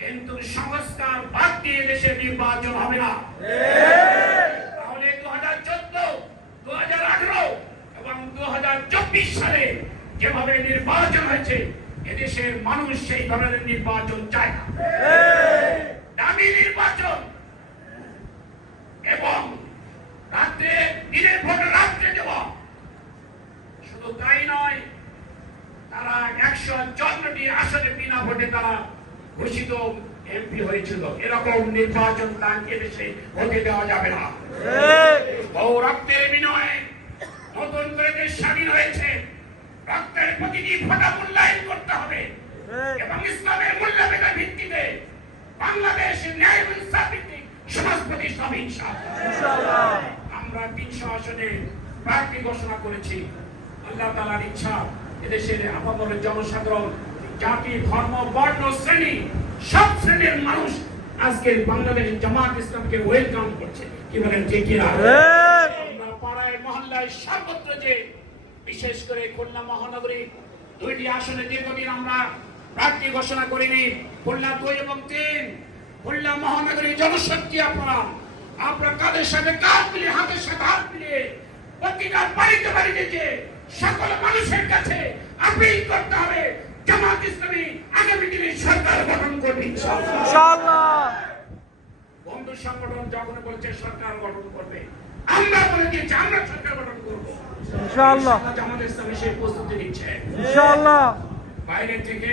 কিন্তু সংস্কার বাদ দিয়ে দেশে নির্বাচন হবে না। তাহলে 2014, 2018 এবং 2024 সালে যেভাবে নির্বাচন হয়েছে, এদেশের মানুষ সেই ধরনের নির্বাচন চায় না। দামি নির্বাচন এবং রাত্রে দিনের ভোট রাত্রে দেব। শুধু তাই নয়, তারা 154টি আসনে বিনা ভোটে তারা ঘোষিত এমপি হয়েছিল। এরকম নির্বাচন তাকে দেশে হতে দেওয়া যাবে না। বহু রক্তের বিনিময়ে নতুন করে দেশ স্বাধীন হয়েছে। রক্তের প্রতিটি ফোঁটা মূল্যায়ন করতে হবে এবং ইসলামের মূল্যবোধের ভিত্তিতে বাংলাদেশ ন্যায় ইনসাফ ভিত্তিক সমাজ প্রতিষ্ঠা হবে ইনশাআল্লাহ। আমরা 300 আসনে প্রার্থী ঘোষণা করেছি। আল্লাহ তাআলার ইচ্ছা, এদেশের আপামর জনসাধারণ, জাতি, ধর্ম, বর্ণ, শ্রেণী, সব শ্রেণীর মানুষ আজকে বাংলাদেশ জামাত ইসলামকে ওয়েলকাম করছে। কি বলেন ঠিক কিনা? আমরা পাড়ায় মহল্লায় সর্বত্র যে, বিশেষ করে খুলনা মহানগরী 2টি আসনে দীর্ঘদিন আমরা প্রার্থী ঘোষণা করিনি। খুলনা 2 এবং 3, খুলনা মহানগরী জনশক্তি আপনারা কাদের সাথে কাঁধ মিলিয়ে, হাতের সাথে হাত মিলিয়ে প্রতিটা বাড়িতে বাড়িতে যে সকল মানুষের কাছে আপিল করতে হবে, জামাত ইসলামী আগামী দিনে সরকার গঠন করবে ইনশাআল্লাহ। বন্ধু সংগঠন যখন বলছে সরকার গঠন করবে, আমরা বলে দিয়েছি আমরা সরকার গঠন করব ইনশাআল্লাহ। জামাত ইসলামী সেই প্রস্তুতি নিচ্ছে ইনশাআল্লাহ। বাইরে থেকে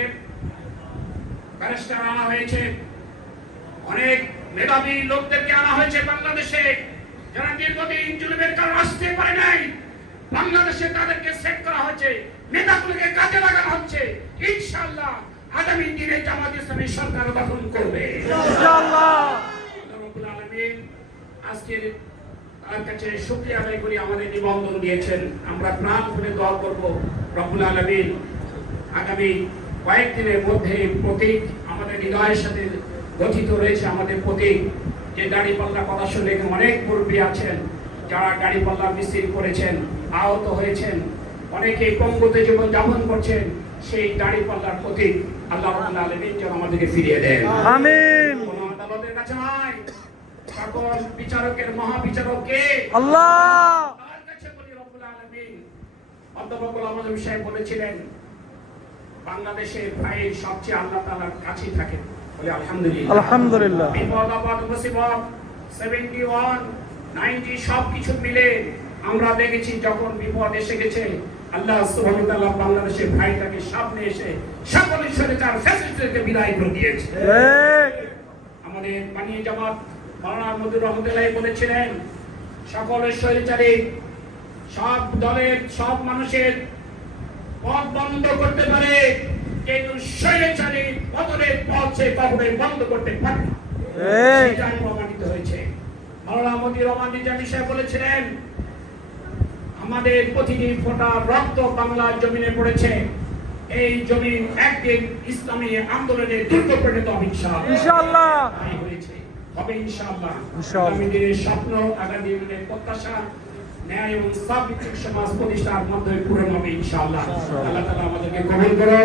ব্যারিস্টার আনা হয়েছে, অনেক মেধাবী লোকদেরকে আনা হয়েছে বাংলাদেশে, যারা দীর্ঘদিন জুলুমের কারণে আসতে পারে নাই। বাংলাদেশে তাদেরকে সেট করা হয়েছে, নেতাগুলোকে কাজে লাগানো হচ্ছে। ইনশাআল্লাহ আগামী দিনে জামাত ইসলামী সরকার গঠন করবে ইনশাআল্লাহ। রব্বুল আলামিন আজকে তার কাছে শুকরিয়া আদায় করি, আমাদের নিবন্ধন দিয়েছেন। আমরা প্রাণ খুলে দোয়া করব রব্বুল আলামিন আগামী কয়েকদিনের মধ্যে প্রতীক আমাদের হৃদয়ের সাথে গঠিত রয়েছে। আমাদের প্রতীক যে দাঁড়িপাল্লা, কথা শুনে অনেক মুরব্বী আছেন যারা দাঁড়িপাল্লা মিছিল করেছেন, আহত হয়েছেন, অনেকে পঙ্গুতে জীবন যাপন করছেন। সেই দাঁড়িপাল্লার প্রতীক আল্লাহ রাব্বুল আলামিন যেন আমাদেরকে ফিরিয়ে দেন আমিন। কোন আদালতের কাছে নয়, সকল বিচারকের মহাবিচারক কে? আল্লাহ। তার কাছে বলি রব্বুল আলামিন। অধ্যাপক গোলাম আযম সাহেব বলেছিলেন, বাংলাদেশের ভাইয়ের সবচেয়ে আল্লাহ তাআলার কাছে থাকে। বলি আলহামদুলিল্লাহ আলহামদুলিল্লাহ। বিপদ আপদ মুসিবত 71, 90 সবকিছু মিলে আমরা দেখেছি যখন বিপদ এসে গেছে, আল্লাহ সুবহানাহু ওয়া তাআলা বাংলাদেশের ভাইটাকে সামনে এসে সকলের সাথে তার ফ্যাসিলিটিকে বিদায় করে দিয়েছে। আমাদের বানিয়ে জামাত মাওলানা মদুর রহমতুল্লাহ বলেছিলেন, সকলের স্বৈরাচারী সব দলের সব মানুষের পথ বন্ধ করতে পারে, কিন্তু স্বৈরাচারী পতনের পথ সে কখনোই বন্ধ করতে পারে না। সেটা প্রমাণিত হয়েছে। মাওলানা মদুর রহমান নিজামী সাহেব বলেছিলেন, আমাদের প্রতিটি ফোঁটা রক্ত বাংলার জমিনে পড়েছে, এই জমিন একদিন ইসলামী আন্দোলনের দুর্গ পরিণত হবে ইনশাআল্লাহ। হয়েছে, হবে ইনশাআল্লাহ। আগামী দিনের স্বপ্ন, আগামী দিনের প্রত্যাশা, ন্যায় এবং ইনসাফ ভিত্তিক সমাজ প্রতিষ্ঠার মধ্যে পূরণ হবে ইনশাআল্লাহ। আল্লাহ তাআলা আমাদেরকে কবুল করুন।